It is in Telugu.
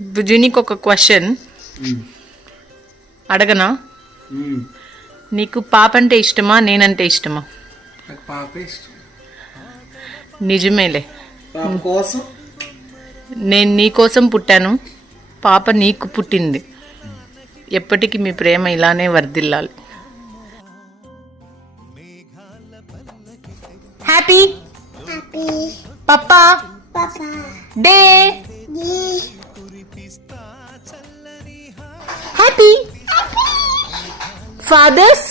బుజునికి ఒక క్వశ్చన్ అడగనా? నీకు పాప అంటే ఇష్టమా, నేనంటే ఇష్టమా? పాపే ఇష్టం. నిజమేలే. పాప కోసం నేను నీ కోసం పుట్టాను, పాప నీకు పుట్టింది. ఎప్పటికీ మీ ప్రేమ ఇలానే వర్ధిల్లాలి. Happy papa day. Happy fathers